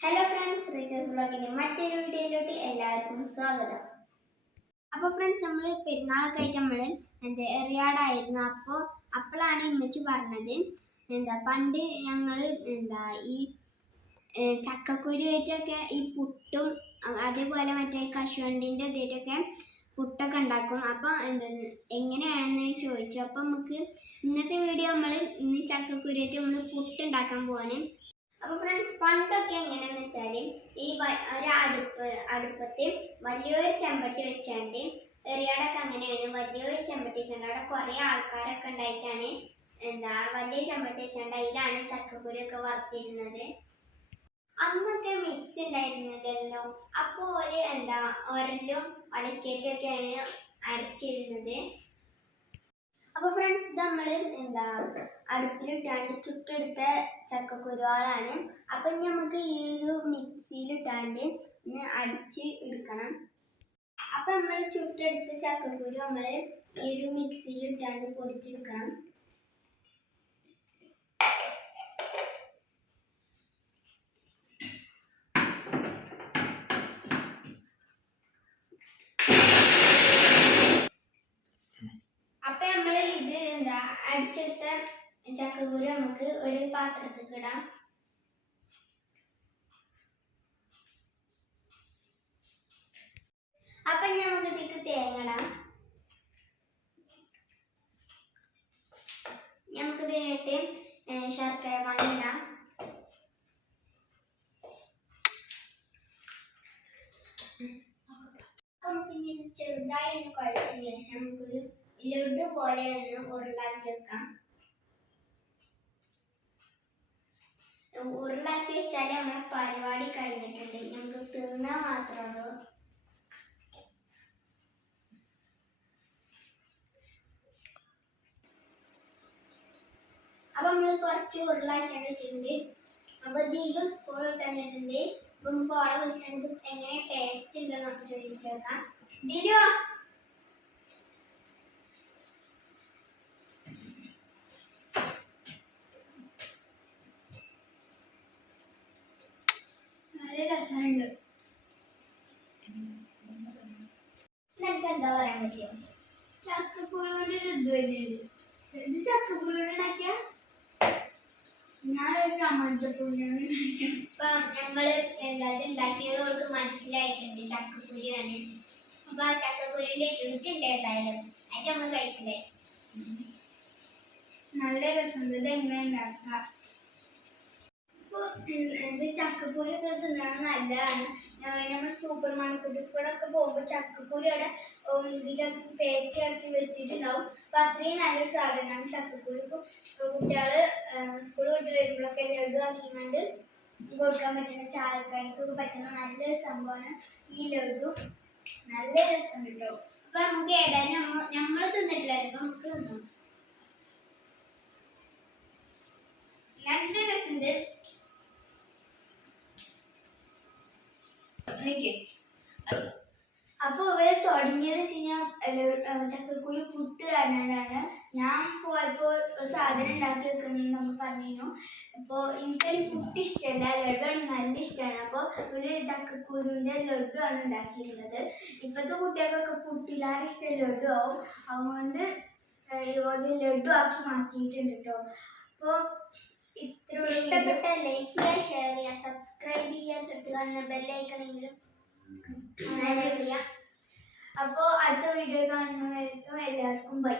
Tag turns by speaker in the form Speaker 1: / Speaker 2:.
Speaker 1: Hello friends reaches ബ്ലോഗിന്റെ മറ്റൊരു വീഡിയോയിലോട്ട് എല്ലാവർക്കും സ്വാഗതം. അപ്പോൾ ഫ്രണ്ട്സ് നമ്മൾ പെരുന്നാളൊക്കെ ആയിട്ട് നമ്മൾ എന്താ എറിയാടായിരുന്നു. അപ്പോൾ അപ്പോഴാണ് ഇമ്മച്ചി പറഞ്ഞത് എന്താ പണ്ട് ഞങ്ങൾ എന്താ ഈ ചക്കക്കുരുവായിട്ടൊക്കെ ഈ പുട്ടും അതേപോലെ മറ്റേ കശുവണ്ടിന്റെ ഇതായിട്ടൊക്കെ പുട്ടൊക്കെ ഉണ്ടാക്കും. അപ്പോൾ എന്താ എങ്ങനെയാണെന്ന് ചോദിച്ചു. അപ്പോൾ നമുക്ക് ഇന്നത്തെ വീഡിയോ നമ്മൾ ഇന്ന് ചക്കക്കുരുവായിട്ട് നമ്മൾ പുട്ടുണ്ടാക്കാൻ പോവാണ്. അപ്പൊ ഫ്രണ്ട്സ് പണ്ടൊക്കെ എങ്ങനെയാന്ന് വെച്ചാൽ ഈ ഒരു അടുപ്പ് അടുപ്പത്ത് വലിയൊരു ചെമ്പട്ടി വെച്ചാണ്ട് എറിയാടൊക്കെ അങ്ങനെയാണ് വലിയൊരു ചെമ്പട്ടി വെച്ചാണ്ട് അവിടെ കുറെ ആൾക്കാരൊക്കെ ഉണ്ടായിട്ടാണ് എന്താ വലിയ ചെമ്പട്ടി വെച്ചാണ്ട് അതിലാണ് ചക്കക്കുരു ഒക്കെ വറുത്തിരുന്നത്. അന്നൊക്കെ മിക്സ് ഉണ്ടായിരുന്നില്ലല്ലോ. അപ്പോൾ എന്താ ഒരലും ഒലക്കേറ്റൊക്കെയാണ് അരച്ചിരുന്നത്. അപ്പൊ ഫ്രണ്ട്സ് നമ്മൾ എന്താ അടുപ്പിലിട്ടാണ്ട് ചുട്ടെടുത്ത ചക്കക്കുരുവാളാണ്. അപ്പൊ നമുക്ക് ഈ ഒരു മിക്സിയിലിട്ടാണ്ട് ഇന്ന് അടിച്ച് എടുക്കണം. അപ്പൊ നമ്മൾ ചുട്ടെടുത്ത ചക്കക്കുരു നമ്മൾ ഈ ഒരു മിക്സിയിലിട്ടാണ്ട് പൊടിച്ചെടുക്കണം അപ്പൊ നമ്മൾ ഇത് എന്താ അടിച്ചെടുത്ത ചക്കക്കുരു നമുക്ക് ഒരു പാത്രത്തിൽ ഇടാം. അപ്പൊ നമുക്ക് ഇതിക്ക് തേങ്ങ ഇടാം. നമുക്ക് ഇതിനായിട്ട് ശർക്കര പാനി ഇടാം. നമുക്ക് ചെറുതായി ഒന്ന് കുഴച്ച ശേഷം നമുക്കൊരു ലഡു പോലെ ഉരുളാക്കിയെടുക്കാം ഉരുളാക്കി വെച്ചാൽ നമ്മളെ പരിപാടി കഴിഞ്ഞിട്ടുണ്ട്. നമുക്ക് തിന്നാൻ മാത്രമേ ഉള്ളൂ. അപ്പൊ നമ്മൾ കുറച്ച് ഉരുളാക്കിയാണ് വെച്ചിട്ടുണ്ട്. അപ്പൊ സ്പൂൺ ഇട്ട് തന്നിട്ടുണ്ട് അപ്പൊ നമുക്ക് ഓളെ വിളിച്ചാൽ എങ്ങനെ ടേസ്റ്റ് ഉണ്ടെന്ന് നമുക്ക് ചോദിച്ചു നോക്കാം. ദിലു നല്ല രസമുണ്ട് നിനക്ക് എന്താ പറയാൻ പറ്റുമോ ചക്കപ്പുഴുവിന്റെ ഒരു ഇത് വരുന്നുണ്ട് ഇത് ചക്കപ്പുഴുവിനെ ഉണ്ടാക്കിയ? ഞാനൊരു ചമ്മന്തിപ്പുഴുവിനാണ് ഇപ്പൊ നമ്മൾ എന്താ ഉണ്ടാക്കിയത് അവൾക്ക് മനസ്സിലായിട്ടുണ്ട് ചക്കക്കുരുവാണ് അപ്പൊ ആ ചക്കക്കുരുവിന്റെ രുചി ഉണ്ട് ഏതായാലും നമ്മൾ കഴിച്ചില്ലേ? നല്ല രസമുണ്ട്. ഇത് എങ്ങനെ ഉണ്ടാക്കാം ഇപ്പൊ ഇത് ചക്കക്കുരു ഒക്കെ തിന്നണം നല്ലതാണ്. നമ്മൾ സൂപ്പർ മാർക്കറ്റിൽ കൂടെ ഒക്കെ പോകുമ്പോൾ ചക്കക്കുരു അവിടെ ഇതിലൊക്കെ പേരൊക്കെ ഇറക്കി വെച്ചിട്ടുണ്ടാവും. അപ്പൊ അത്രയും നല്ലൊരു സാധനമാണ് ചക്കക്കുരു ഇപ്പൊ കുട്ടികൾ സ്കൂൾ വിട്ട് വരുമ്പോഴൊക്കെ ലഡു ആക്കിക്കൊണ്ട് കൊടുക്കാൻ പറ്റുന്ന ചായക്കാർക്കൊക്കെ പറ്റുന്ന നല്ലൊരു സംഭവമാണ് ഈ ലഡു. നല്ല രസം കിട്ടും. അപ്പൊ നമുക്ക് ഏതായാലും നമ്മ നമ്മൾ തിന്നിട്ടില്ലായിരുന്നു അപ്പൊ നമുക്ക് തിന്നാം നല്ല രസമുണ്ട്
Speaker 2: നിക്ക്
Speaker 1: അപ്പൊ ഇവർ തുടങ്ങിയത് വെച്ചുകഴിഞ്ഞാൽ ചക്കക്കുരു പുട്ട് കാരണമാണ് ഞാൻ പോയപ്പോ സാധനം ഉണ്ടാക്കി വെക്കുന്ന നമ്മൾ പറഞ്ഞിരുന്നു. അപ്പോൾ എനിക്കൊരു പുട്ട് ഇഷ്ടമല്ല ലഡുവാണ് നല്ല ഇഷ്ടമാണ്. അപ്പോൾ ഒരു ചക്കക്കുരുവിന്റെ ആണ് ഉണ്ടാക്കിയിരുന്നത്. ഇപ്പോഴത്തെ കുട്ടികൾക്കൊക്കെ പുട്ടിലാണ് ഇഷ്ടം ലഡു ആവും. അതുകൊണ്ട് ഇതുപോലെ ലഡു ആക്കി മാറ്റിയിട്ടുണ്ട് കേട്ടോ. അപ്പോൾ ഇഷ്ടപ്പെട്ട ലൈക്ക് ചെയ്യുക ഷെയർ ചെയ്യുക സബ്സ്ക്രൈബ് ചെയ്യുക തൊട്ട് കാണുന്ന ബെല്ലൈക്കണെങ്കിലും അപ്പോൾ അടുത്ത വീഡിയോ കാണുന്നവർക്കും എല്ലാവർക്കും ബൈ